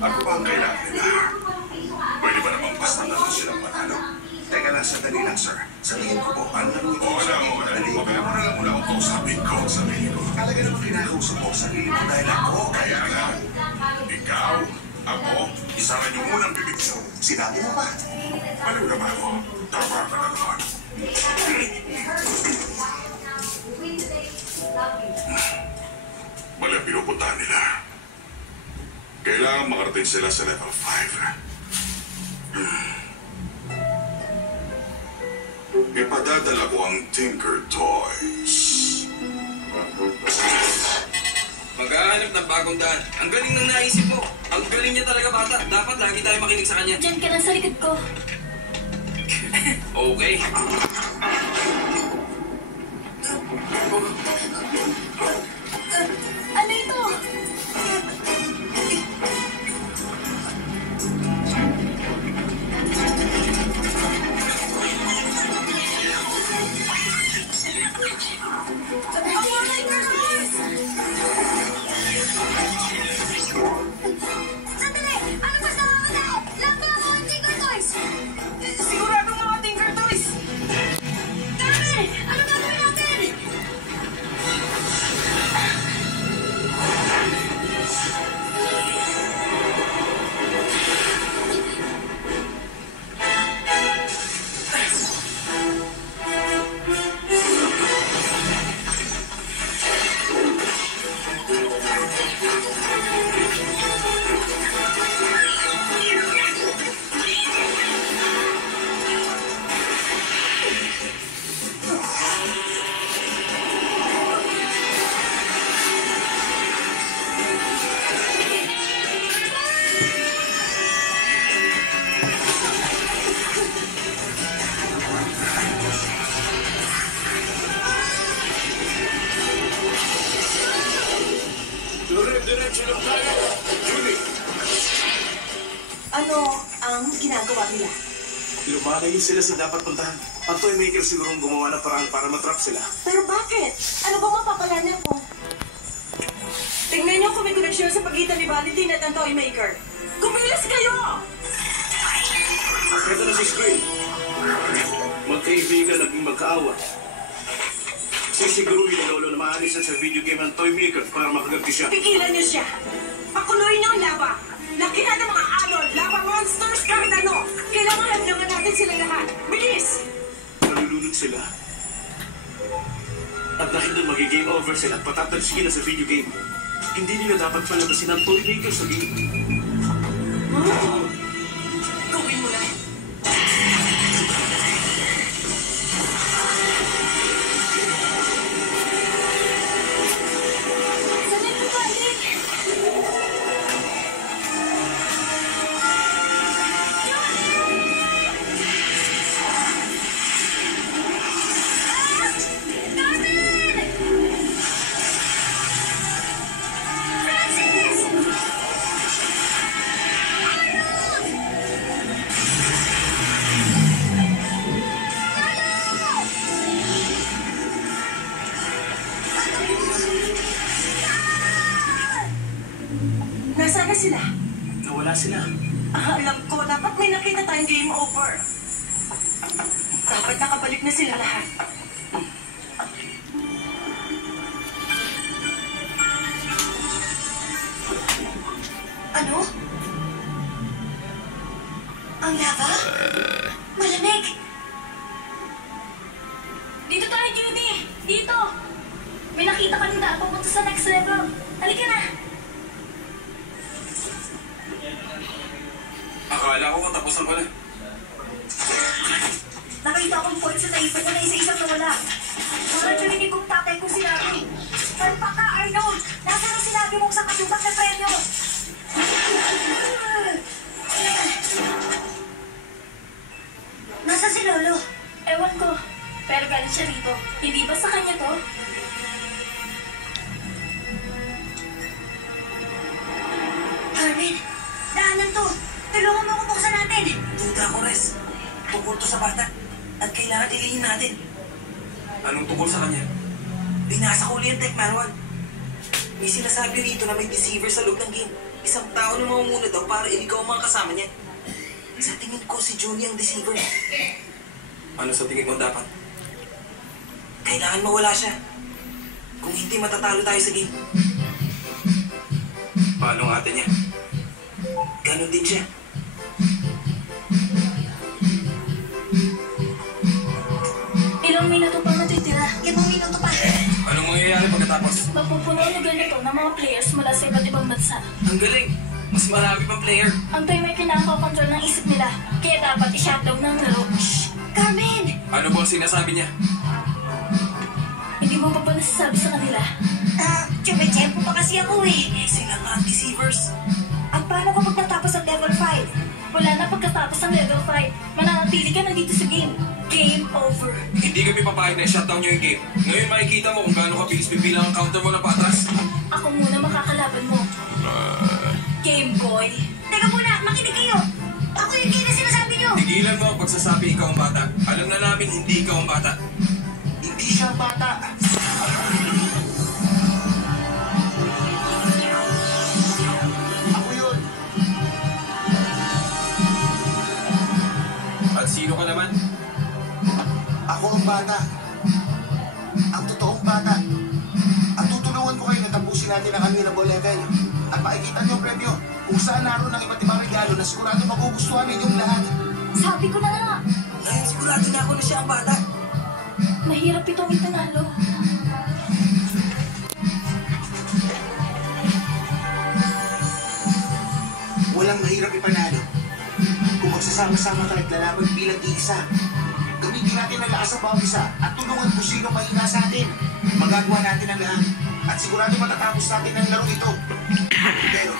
Ano ba ang kailangan nila? Pwede ba namang basta na lang silang manalo? Teka lang, sandali lang, sir. Sabihin ko po, ano naman ito? Oo na. Mamaya mo na lang muna akong kausapin ko. Sabihin ko. Talaga naman kinakausap ko sa sarili mo dahil ako. Kaya nga, ikaw, ako, isara niyo munang bibig ko. Sinabi mo ba? Aliw na ba ako? Tama ka na naman. Mali ang pinupuntahan nila. Kailangan makarating sila sa level 5. Ipadadala ko ang Tinker Toys. Maghahanap ng bagong daan. Ang galing ng naisip mo. Ang galing niya talaga, bata. Dapat lagi tayo makinig sa kanya. Diyan ka lang sa likod ko. Okay. Ano ito? Sandali! Ano ba sa mga tao? Lagyan ako ng Tinker Toys! Siguradong mga Tinker Toys! Carmen! Ano gagawin natin? Diretso lang tayo. Julie! Ano ang ginagawa nila? Lumalayo sila sa dapat puntahan. Ang toy maker siguro gumawa ng paraan para matrap sila. Pero bakit? Ano bang mapapalanan ko? Tingnan niyo kung may koneksyon sa pagitan ni Valentine at ang toy maker. Kumilos kayo! Ito na si Screen. Magkaibigan naging magkaawa. Sisiguruhin ni Lolo na maalis na sa video game ang toy maker para makaganti siya. Pigilan niyo siya! Pakuloy niyo ang lava! Lakihan ng mga alon, lava monsters, kahit ano! Kailangan hagdangan natin silang lahat! Bilis! Nalulunod sila. At dahil doon magigame over sila at patatalsigin na sa video game, hindi nila dapat palabasin ang toy maker sa game. Gawin mo na! Saan ito balik? Nasaan na sila? Nawala sila. Alam ko, dapat may nakita tayong game over. Dapat nakabalik na sila lahat. Ano? Ang lava? Malamig! Dito tayo, Judy! Dito! May nakita ka nila papunta sa next level. Halika na! Akala ko katapusan ko na. Nakita akong point sa naipo ko na isa-isang nawala. Parang narinig kong tatay kong sinabi. Palpa ka, Arnold! Nasaan ang sinabi mong sa kasubak na premyo? Nasa si Lolo? Ewan ko. Pero galing siya rito. Hindi ba sa kanya to? Carmen, daanan to. Tulungan mo ako buksan natin. Duda ko, Res. Tungkol to sa bata. At kailangan ilihin natin. Anong tungkol sa kanya? Binasa ko ulit yung tech manual. May sinasabi rito na may deceiver sa loob ng game. Isang tao na mamumuna daw para iligaw ang mga kasama niya. Sa tingin ko si Johnny ang deceiver. Ano sa tingin mo dapat? Kailangan mawala siya. Kung hindi, matatalo tayo sa game. Paano ang ate niya? Ganon din siya. Ilang minuto pa natitira. Ibang minuto pa. Anong mangyayari pagkatapos? Mapupuno ang lugar nito ng mga players mula sa iba't ibang bansa. Ang galing! Mas marami pang player. Ang time ay kinakakontrol ng isip nila. Kaya dapat i-shutdown ng laro. Shh! Carmen! Ano ba ang sinasabi niya? Hindi mo pa ba nasasabi sa kanila? Tiyempo pa kasi ako eh. Sila nga ang deceivers. At paano kapag natapos ang level 5? Wala na pagkatapos ng level 5. Mananatili ka na dito sa game. Game over. Hindi kami papayag na shutdown niyo yung game. Ngayon makikita mo kung gaano kabilis pipilang ang counter mo na patras. Ako muna makakalaban mo. Game Boy. Teka muna, makinig kayo. Ako yung game na sinasabi niyo. Tigilan mo ang pagsasabi ikaw ang bata. Alam na namin hindi ikaw ang bata. Hindi siya bata. Ako yun. At sino ka naman? Ako ang bata. Ang totoong bata. At tutulungan ko kayo na tapusin natin ang unwinnable level. At makikita niyo ang premyo kung saan naroon ang iba't ibang regalo na sigurado magugustuhan ninyong lahat. Sabi ko na nga. Ngayon sigurado na ako na siya ang bata. Mahirap itong itanalo. Walang mahirap ipanalo. Kung magsasama-sama ka naglalaban bilang iisa, gamitin natin ang lakas ng bawat isa at tulungan kung sino mahina sa atin. Magagawa natin ang lahat at sigurado matatapos natin ang laro ito. Pero